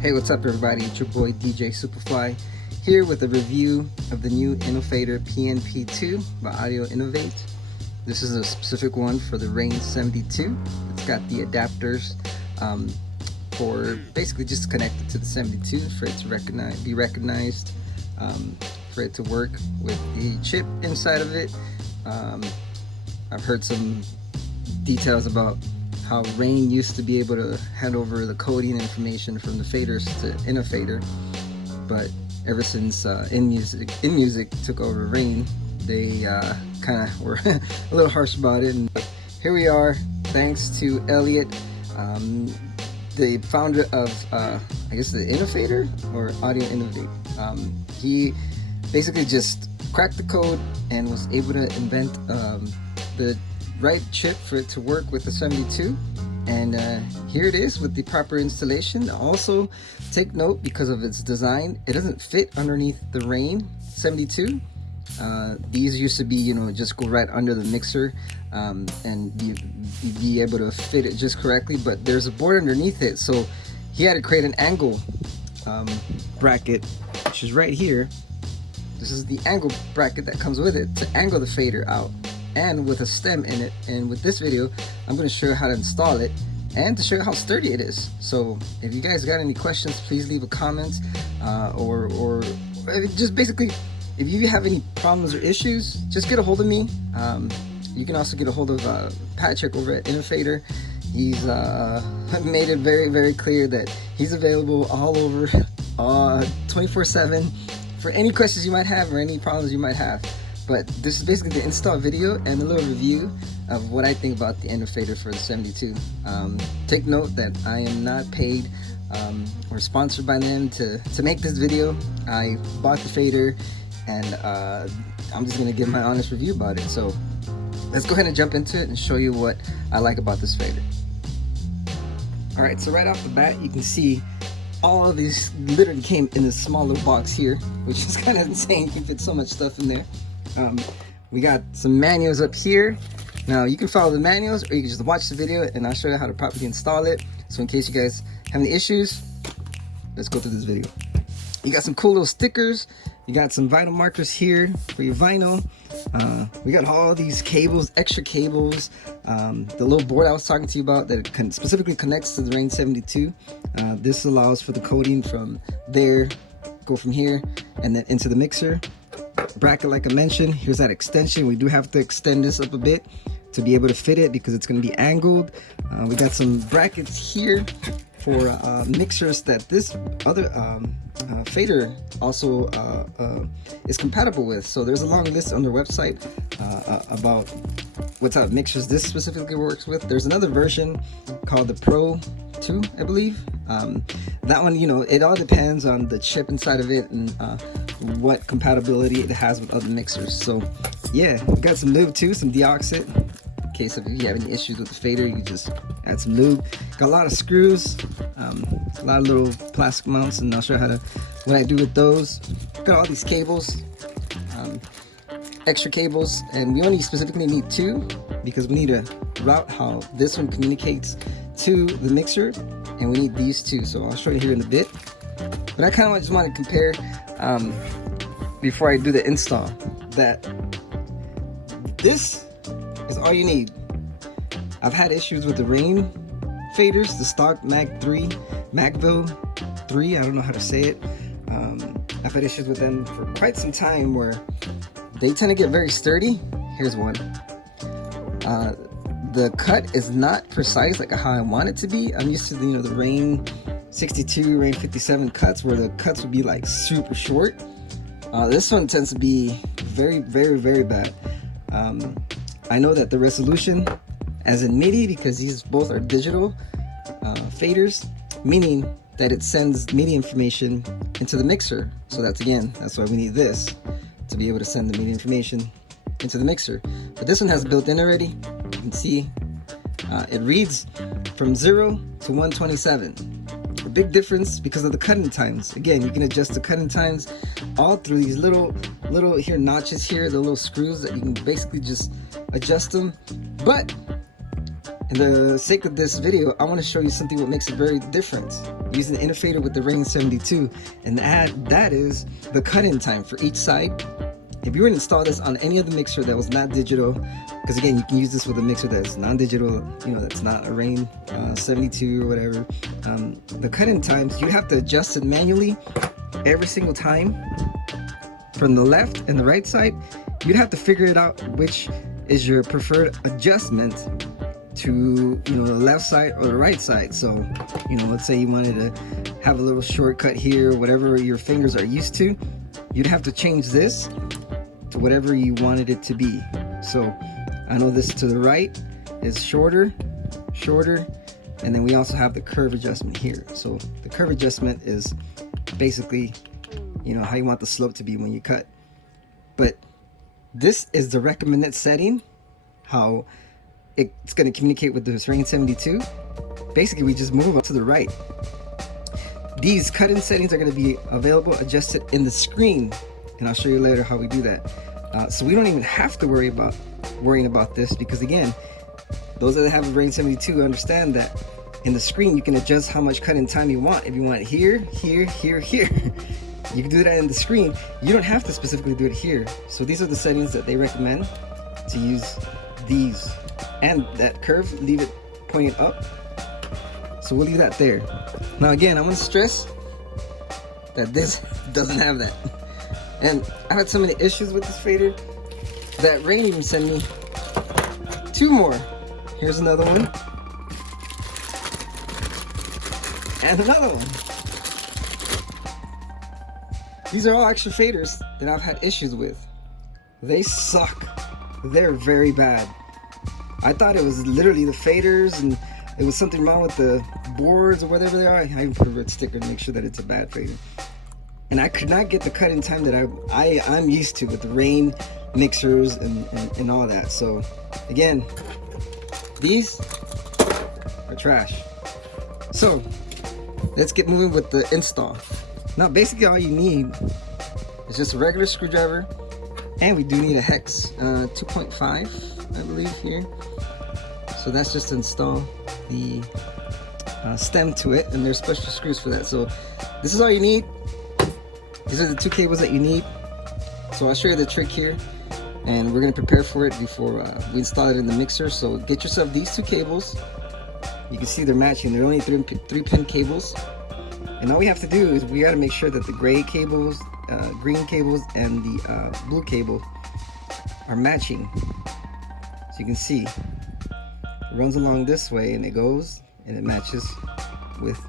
Hey, what's up everybody? It's your boy DJ Superfly here with a review of the new Innofader PNP2 by Audio Innovate. This is a specific one for the Rane 72. It's got the adapters for basically just connected to the 72 for it to be recognized, for it to work with the chip inside of it. I've heard some details about how Rane used to be able to hand over the coding information from the faders to Innofader, but ever since InMusic took over Rane, they kind of were a little harsh about it. And here we are, thanks to Elliot, the founder of I guess the Innofader or Audio Innovate. He basically just cracked the code and was able to invent the right chip for it to work with the 72, and here it is with the proper installation. Also take note, because of its design, it doesn't fit underneath the Rane 72. These used to be, you know, just go right under the mixer and be able to fit it just correctly, but there's a board underneath it, so he had to create an angle bracket, which is right here. This is the angle bracket that comes with it to angle the fader out, and with a stem in it. And with this video, I'm going to show you how to install it and to show you how sturdy it is. So if you guys got any questions, please leave a comment, or just basically, if you have any problems or issues, just get a hold of me. You can also get a hold of Patrick over at Innofader. He's made it very, very clear that he's available all over 24/7 for any questions you might have or any problems you might have. But this is basically the install video and a little review of what I think about the Innofader for the 72. Take note that I am not paid or sponsored by them to make this video. I bought the fader, and I'm just going to give my honest review about it. So let's go ahead and jump into it and show you what I like about this fader. Alright, so right off the bat, you can see all of these literally came in this small little box here, which is kind of insane. You can fit so much stuff in there. We got some manuals up here. Now you can follow the manuals, or you can just watch the video and I'll show you how to properly install it. So in case you guys have any issues, let's go through this video. You got some cool little stickers. You got some vinyl markers here for your vinyl. We got all these cables, extra cables. The little board I was talking to you about that specifically connects to the Rane 72. This allows for the coding from there, go from here, and then into the mixer. Bracket, like I mentioned, here's that extension. We do have to extend this up a bit to be able to fit it because it's going to be angled. We got some brackets here for mixers that this other fader also is compatible with. So there's a long list on their website about what type of mixers this specifically works with. There's another version called the Pro 2, I believe. That one, you know, it all depends on the chip inside of it and what compatibility it has with other mixers. So yeah, we got some lube too, some deoxit, in case if you have any issues with the fader, you just add some lube. Got a lot of screws, a lot of little plastic mounts, and I'll show you what I do with those. Got all these cables, extra cables, and we only specifically need 2 because we need to route how this one communicates to the mixer, and we need these 2. So I'll show you here in a bit. But I kind of just want to compare before I do the install, that this is all you need. I've had issues with the Rane faders, the stock Magville 3, I don't know how to say it. I've had issues with them for quite some time where they tend to get very sturdy. Here's one. The cut is not precise like how I want it to be. I'm used to the, you know, the Rane 62, Rane 57 cuts where the cuts would be like super short. This one tends to be very, very, very bad. I know that the resolution, as in MIDI, because these both are digital faders, meaning that it sends MIDI information into the mixer. So that's why we need this to be able to send the MIDI information into the mixer. But this one has built in already. You can see it reads from 0 to 127. A big difference because of the cutting times. Again, you can adjust the cutting times all through these little here notches here, the little screws that you can basically just adjust them. But In the sake of this video, I want to show you something that makes it very different using the Innofader with the Rane 72, and that is the cut-in time for each side. If you were to install this on any other mixer that was not digital, because again, you can use this with a mixer that's non-digital, you know, that's not a Rane 72 or whatever, the cut-in times, you have to adjust it manually every single time from the left and the right side. You'd have to figure it out which is your preferred adjustment to, you know, the left side or the right side. So, you know, let's say you wanted to have a little shortcut here, whatever your fingers are used to, you'd have to change this to whatever you wanted it to be. So I know this to the right is shorter, and then we also have the curve adjustment here. So the curve adjustment is basically, you know, how you want the slope to be when you cut. But this is the recommended setting, how it's going to communicate with this Rane 72. Basically, we just move up to the right. These cut-in settings are going to be available, adjusted in the screen, and I'll show you later how we do that. So we don't even have to worrying about this, because again, those that have a Rane 72 understand that in the screen you can adjust how much cut-in time you want. If you want it here, here, here, here, you can do that in the screen. You don't have to specifically do it here. So these are the settings that they recommend to use these. And that curve, leave it pointing up. So we'll leave that there. Now again, I want to stress that this doesn't have that. And I had so many issues with this fader that Rane even sent me 2 more. Here's another one. And another one. These are all extra faders that I've had issues with. They suck. They're very bad. I thought it was literally the faders and it was something wrong with the boards or whatever they are. I even put a red sticker to make sure that it's a bad fader. And I could not get the cut-in time that I'm used to with the Rane mixers and all that. So again, these are trash. So let's get moving with the install. Now basically all you need is just a regular screwdriver, and we do need a hex 2.5, I believe, here. So that's just to install the stem to it, and there's special screws for that. So this is all you need. These are the 2 cables that you need. So I'll show you the trick here, and we're going to prepare for it before we install it in the mixer. So get yourself these 2 cables. You can see they're matching. They're only 3-pin cables. And all we have to do is we got to make sure that the gray cables, green cables, and the blue cable are matching. So you can see it runs along this way, and it goes and it matches with,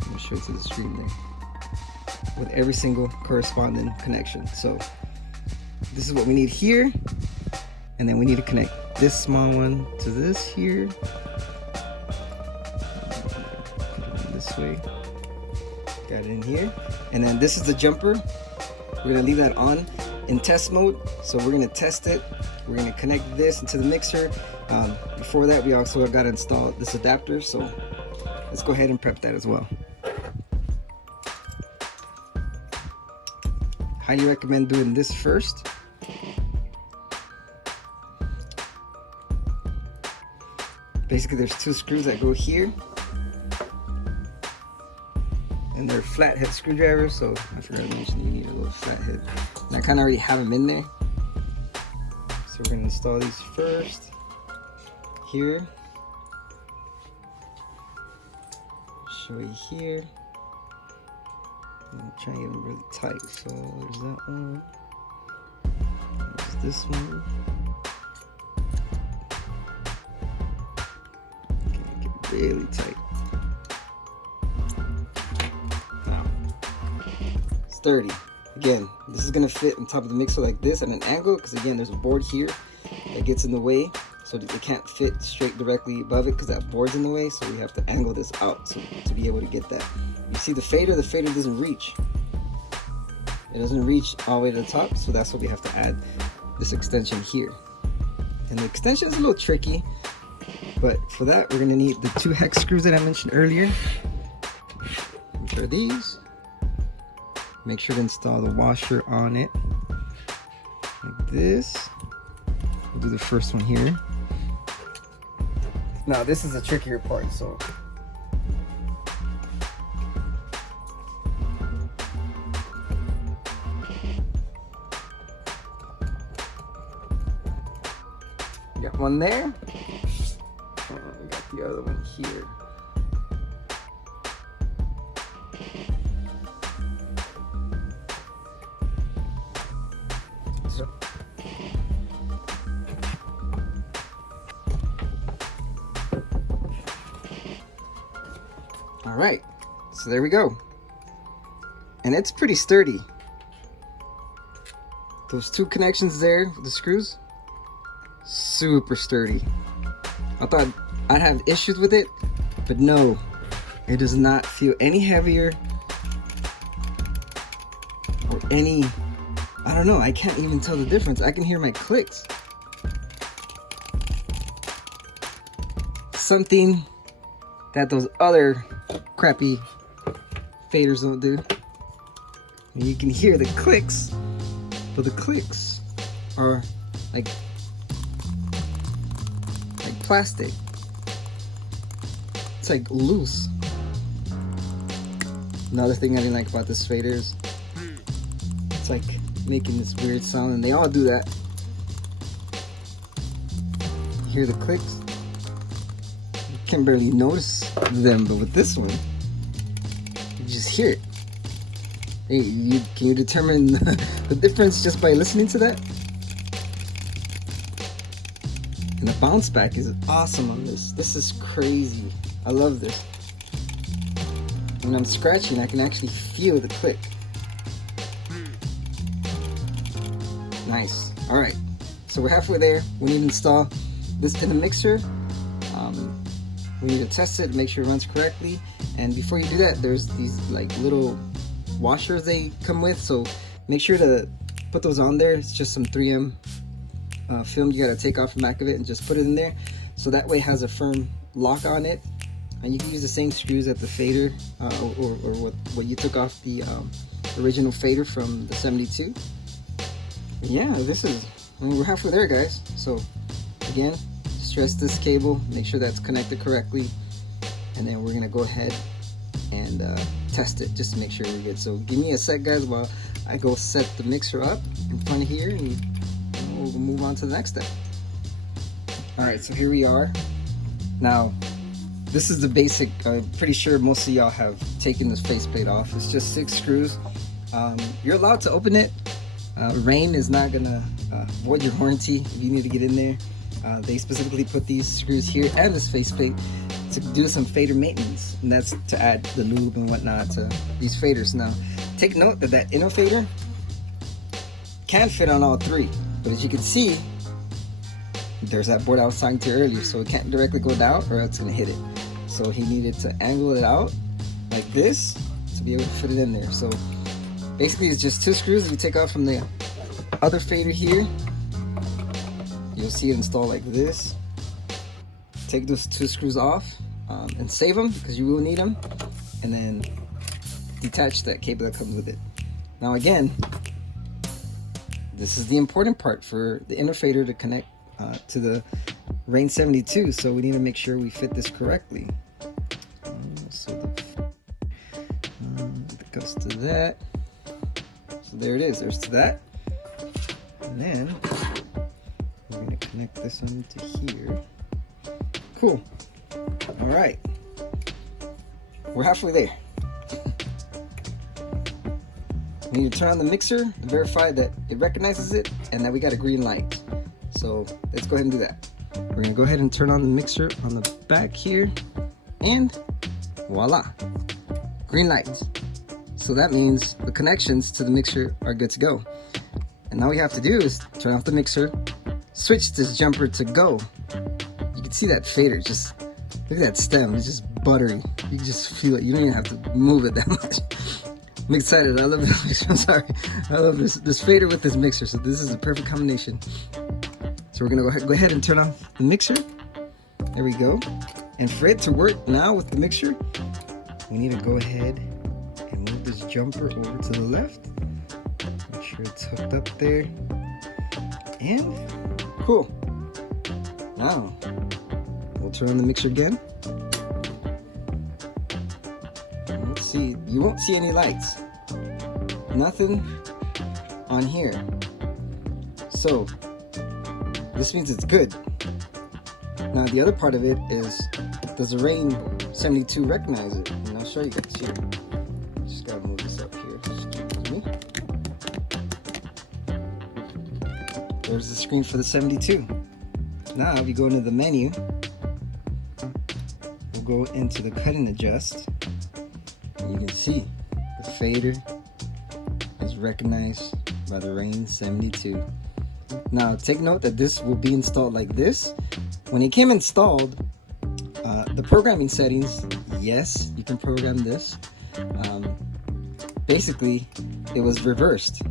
let me show it to the screen there, with every single corresponding connection. So this is what we need here, and then we need to connect this small one to this here. This way, got it in here, and then this is the jumper. We're gonna leave that on in test mode, so we're gonna test it. We're gonna connect this into the mixer. Before that, we also got to install this adapter, so let's go ahead and prep that as well. Highly recommend doing this first. Basically, there's 2 screws that go here, and they're flathead screwdrivers, so I forgot to mention you need a little flathead. And I kind of already have them in there. So we're going to install these first here. Show you here. I'm trying to get them really tight. So there's that one. There's this one. Okay, get really tight. Now, it's 30. Again, this is gonna fit on top of the mixer like this at an angle, because again, there's a board here that gets in the way, so that it can't fit straight directly above it because that board's in the way. So we have to angle this out to be able to get that. You see the fader doesn't reach. It doesn't reach all the way to the top, so that's why we have to add this extension here. And the extension is a little tricky, but for that we're gonna need the 2 hex screws that I mentioned earlier, which are these. Make sure to install the washer on it, like this. We'll do the first one here. Now this is the trickier part, so got one there. Got the other one here. So, all right, so there we go. And it's pretty sturdy. Those two connections there with the screws, super sturdy. I thought I'd have issues with it, but no, it does not feel any heavier or any, I don't know, I can't even tell the difference. I can hear my clicks. Something that those other crappy faders don't do. And you can hear the clicks, but the clicks are like plastic. It's like loose. Another thing I didn't like about this fader is it's like making this weird sound, and they all do that. You hear the clicks? You can barely notice them, but with this one, you just hear it. Hey, can you determine the difference just by listening to that? And the bounce back is awesome on this. This is crazy. I love this. When I'm scratching, I can actually feel the click. Nice. All right. So we're halfway there. We need to install this in the mixer. We need to test it, make sure it runs correctly. And before you do that, there's these like little washers they come with. So make sure to put those on there. It's just some 3M film you gotta take off the back of it and just put it in there, so that way it has a firm lock on it. And you can use the same screws at the fader or what you took off the original fader from the 72. And yeah, this is, I mean, we're halfway there, guys. So again, stress this cable, make sure that's connected correctly, and then we're gonna go ahead and test it just to make sure we're good. So give me a sec, guys, while I go set the mixer up in front of here, and we'll move on to the next step. All right, so here we are. Now, this is the basic. I'm pretty sure most of y'all have taken this faceplate off. It's just 6 screws. You're allowed to open it. Rane is not gonna void your warranty if you need to get in there. They specifically put these screws here and this faceplate to do some fader maintenance, and that's to add the lube and whatnot to these faders. Now, take note that that Innofader can fit on all 3, but as you can see, there's that board I was talking to earlier, so it can't directly go down or else it's gonna hit it. So he needed to angle it out like this to be able to fit it in there. So basically it's just 2 screws that you take off from the other fader here. You'll see it installed like this. Take those 2 screws off and save them because you will need them, and then detach that cable that comes with it. Now again, this is the important part for the Innofader to connect to the Rane 72, so we need to make sure we fit this correctly. So it goes to that. So there it is. There's to that, and then we're gonna connect this one to here. Cool. All right, we're halfway there. We need to turn on the mixer and verify that it recognizes it and that we got a green light. So let's go ahead and do that. We're gonna go ahead and turn on the mixer on the back here, and voila, green light. So that means the connections to the mixer are good to go. And all we have to do is turn off the mixer, switch this jumper to go. You can see that fader, just look at that stem, it's just buttery. You can just feel it, you don't even have to move it that much. I'm excited, I love this mixer, I'm sorry. I love this fader with this mixer, so this is a perfect combination. So we're gonna go ahead and turn off the mixer. There we go. And for it to work now with the mixer, we need to go ahead and move this jumper over to the left. Make sure it's hooked up there. And cool. Now we'll turn on the mixer again. Let's see, you won't see any lights. Nothing on here. So this means it's good. Now the other part of it is, does the Rane 72 recognize it? And I'll show you guys here. Just gotta move this up here. Excuse me. There's the screen for the 72. Now if you go into the menu, we'll go into the cut and adjust, and you can see the fader is recognized by the Rane 72. Now take note that this will be installed like this. When it came installed, the programming settings, yes, you can program this. Basically, it was reversed.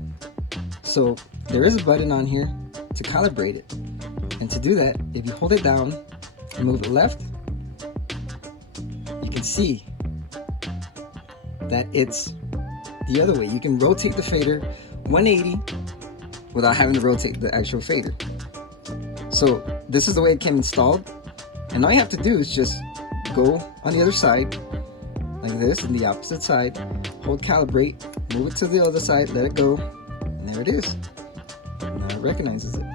So there is a button on here to calibrate it. And to do that, if you hold it down and move it left, you can see that it's the other way. You can rotate the fader 180 without having to rotate the actual fader. So this is the way it came installed, and all you have to do is just go on the other side like this, and the opposite side, hold calibrate, move it to the other side, let it go, and there it is. Now it recognizes it.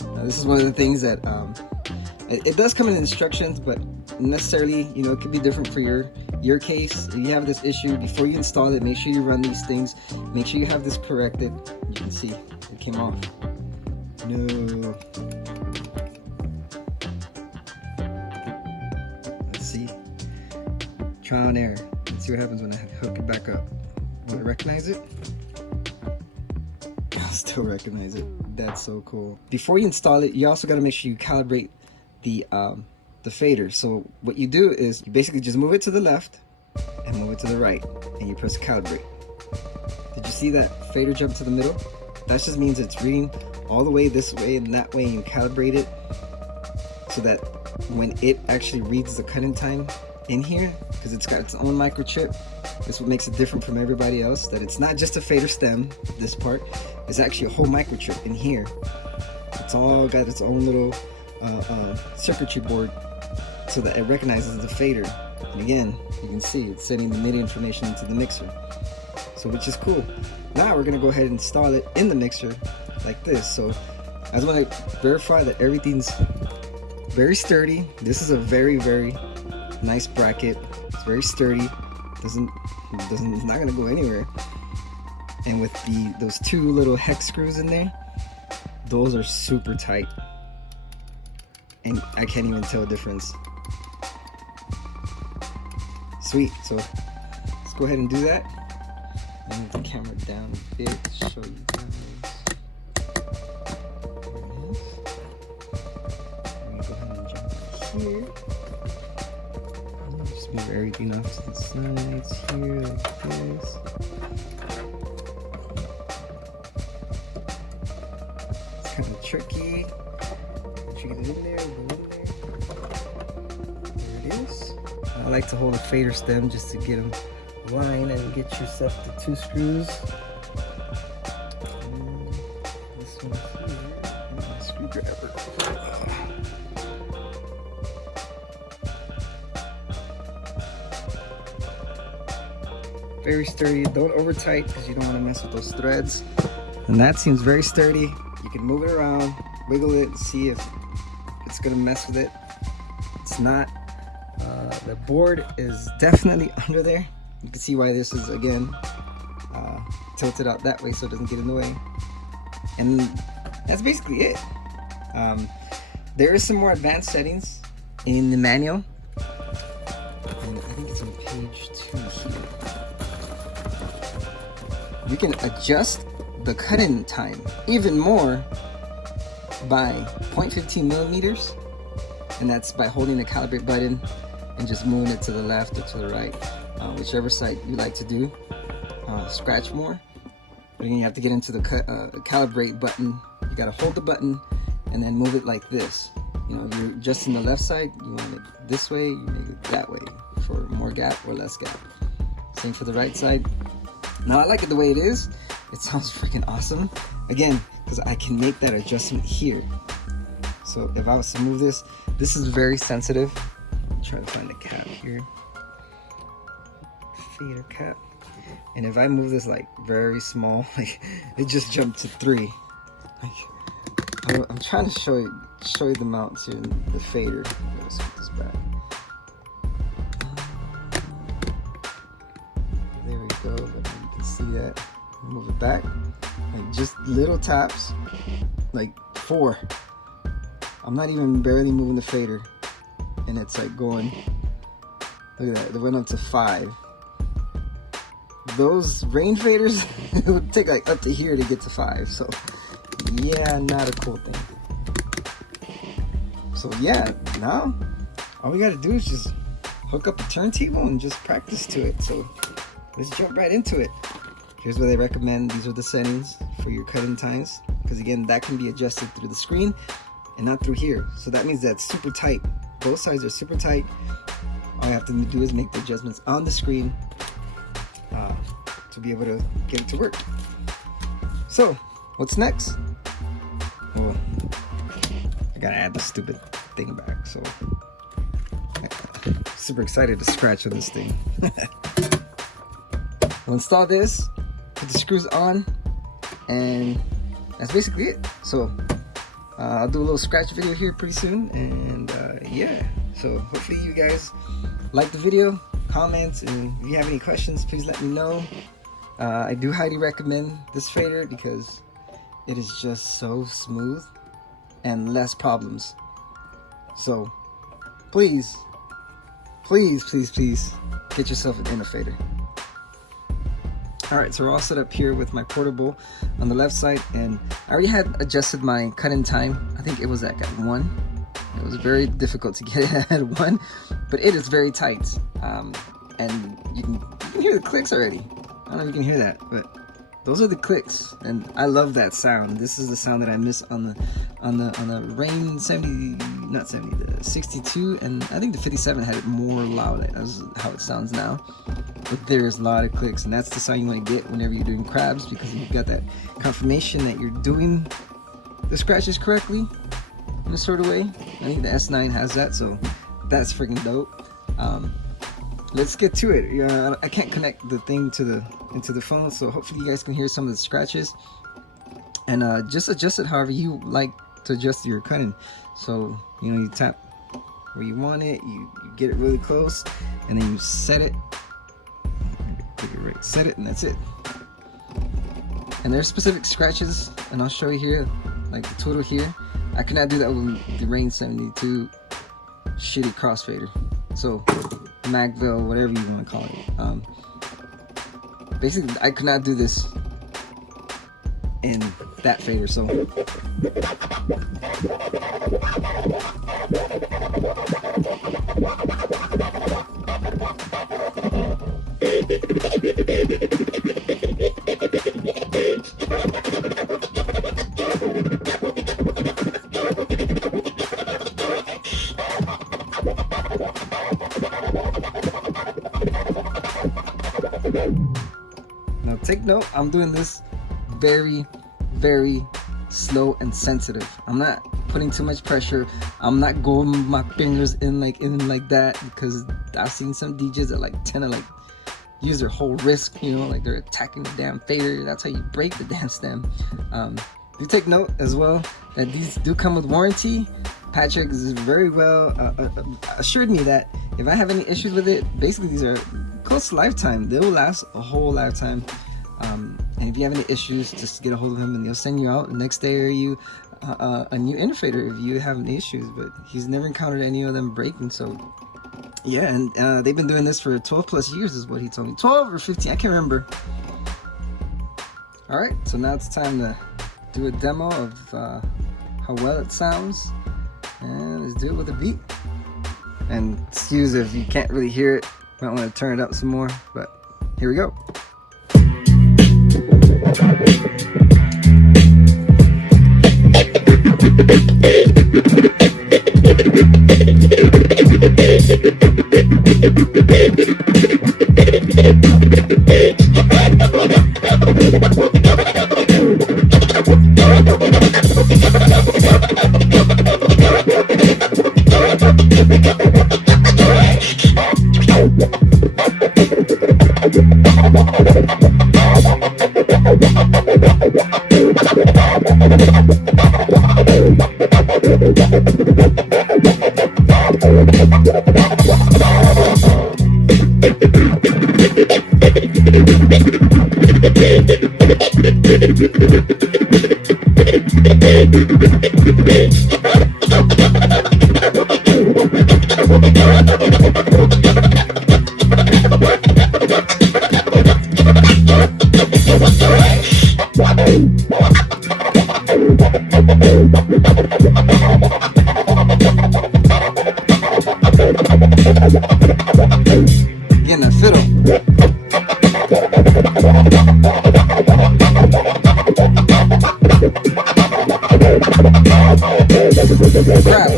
Now this is one of the things that it does come in instructions, but necessarily, you know, it could be different for your case. If you have this issue, before you install it, make sure you run these things, make sure you have this corrected. You can see it came off. No. Let's see. Trial and error. Let's see what happens when I hook it back up. Will it recognize it? I'll still recognize it. That's so cool. Before you install it, you also got to make sure you calibrate the fader. So what you do is you basically just move it to the left and move it to the right, and you press calibrate. Did you see that fader jump to the middle? That just means it's reading all the way this way and that way, and you calibrate it so that when it actually reads the cut-in time in here, because it's got its own microchip, that's what makes it different from everybody else, that it's not just a fader stem, this part, it's actually a whole microchip in here. It's all got its own little circuitry board so that it recognizes the fader. And again, you can see it's sending the MIDI information into the mixer, so which is cool. Now we're gonna go ahead and install it in the mixer like this. So I just want to verify that everything's very sturdy. This is a very, very nice bracket. It's very sturdy. It's not gonna go anywhere. And with those two little hex screws in there, those are super tight, and I can't even tell a difference. Sweet. So let's go ahead and do that. Move the camera down a bit to show you guys. There it is. Let me go ahead and jump right here. Just move everything off to the sides here like this. It's kind of tricky. Once you get it in there, go in there. There it is. I like to hold a fader stem just to get them line and get yourself the two screws. And this one here, and my screwdriver. Very sturdy. Don't over tight because you don't want to mess with those threads. And that seems very sturdy. You can move it around, wiggle it, see if it's gonna mess with it. It's not. The board is definitely under there. You can see why this is, again, tilted out that way so it doesn't get in the way. And that's basically it. There is some more advanced settings in the manual. And I think it's on page 2 here. You can adjust the cut-in time even more by 0.15 millimeters. And that's by holding the calibrate button and just moving it to the left or to the right. Whichever side you like to do. Scratch more. But again, you have to get into the calibrate button. You gotta hold the button and then move it like this. You know, you're just in the left side, you want it this way, you make it that way for more gap or less gap. Same for the right side. Now I like it the way it is. It sounds freaking awesome. Again, because I can make that adjustment here. So if I was to move this is very sensitive. I'm trying to find the cap here. Fader cap. And if I move this like very small, like it just jumped to 3. Like, I'm trying to show you the mounts here in the fader. Let's put this back. There we go. You can see that. Move it back. Like just little taps. Like 4. I'm not even barely moving the fader, and it's like going. Look at that. It went up to 5. Those Rane faders, it would take like up to here to get to 5. So yeah, not a cool thing. So yeah, now all we gotta do is just hook up a turntable and just practice to it. So let's jump right into it. Here's what I recommend. These are the settings for your cut-in times, because again, that can be adjusted through the screen and not through here. So that means that's super tight. Both sides are super tight. All you have to do is make the adjustments on the screen to be able to get it to work. So what's next? Well, I gotta add the stupid thing back. So super excited to scratch on this thing. We'll install this, put the screws on, and that's basically it. So I'll do a little scratch video here pretty soon, and yeah, so hopefully you guys like the video, comment, and if you have any questions, please let me know. I do highly recommend this fader because it is just so smooth and less problems. So please, please, please, please get yourself an Innofader. Alright, so we're all set up here with my portable on the left side, and I already had adjusted my cut-in time. I think it was at 1. It was very difficult to get it at 1, but it is very tight. And you can hear the clicks already. I don't know if you can hear that, but those are the clicks, and I love that sound. This is the sound that I miss on the Rane 70, not 70, the 62, and I think the 57 had it more loud. That's how it sounds now. But there's a lot of clicks, and that's the sound you want to get whenever you're doing crabs, because you've got that confirmation that you're doing the scratches correctly in a sort of way. I think the S9 has that, so that's freaking dope. Let's get to it. I can't connect the thing into the phone, so hopefully you guys can hear some of the scratches, and just adjust it however you like to adjust your cutting. So you tap where you want it, you get it really close, and then you set it, and that's it. And there's specific scratches, and I'll show you here, like the total here. I cannot do that with the Rane 72 shitty crossfader. So Magville, whatever you want to call it. Basically, I could not do this in that fader. So now take note, I'm doing this very, very slow and sensitive. I'm not putting too much pressure. I'm not going my fingers in like that, because I've seen some DJs that like tend to like use their whole wrist, like they're attacking the damn fader. That's how you break the damn stem. Do take note as well that these do come with warranty. Patrick is very well assured me that if I have any issues with it, basically these are close to lifetime. They will last a whole lifetime. And if you have any issues, just get a hold of him and he'll send you out the next day, or you a new Innofader if you have any issues. But he's never encountered any of them breaking. So yeah, and they've been doing this for 12 plus years is what he told me. 12 or 15, I can't remember. All right, so now it's time to do a demo of how well it sounds, and let's do it with a beat. And excuse if you can't really hear it, might want to turn it up some more, but here we go. Again, that fiddle. Crap.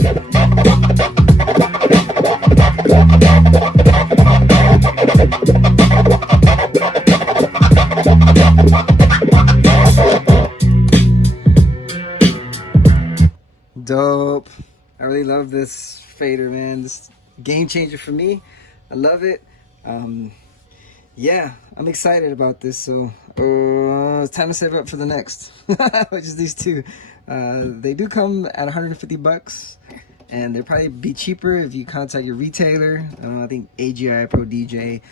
Dope. I really love this fader, man. This game changer for me. I love it. Yeah, I'm excited about this. So it's time to save up for the next, which is these two. They do come at 150 bucks, and they'll probably be cheaper if you contact your retailer. I think AGI, Pro DJ,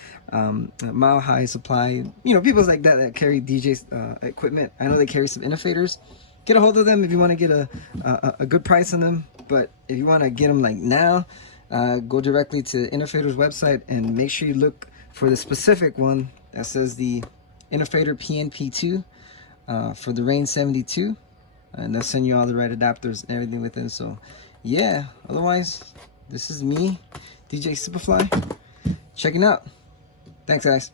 Mile High Supply. You know, people like that carry DJ equipment. I know they carry some Innofaders. Get a hold of them if you want to get a good price on them. But if you want to get them like now, go directly to Innofader's website and make sure you look for the specific one that says the Innofader PNP2 for the Rane 72, and they'll send you all the right adapters and everything with it. So yeah, otherwise this is me, DJ Superfly, checking out. Thanks guys.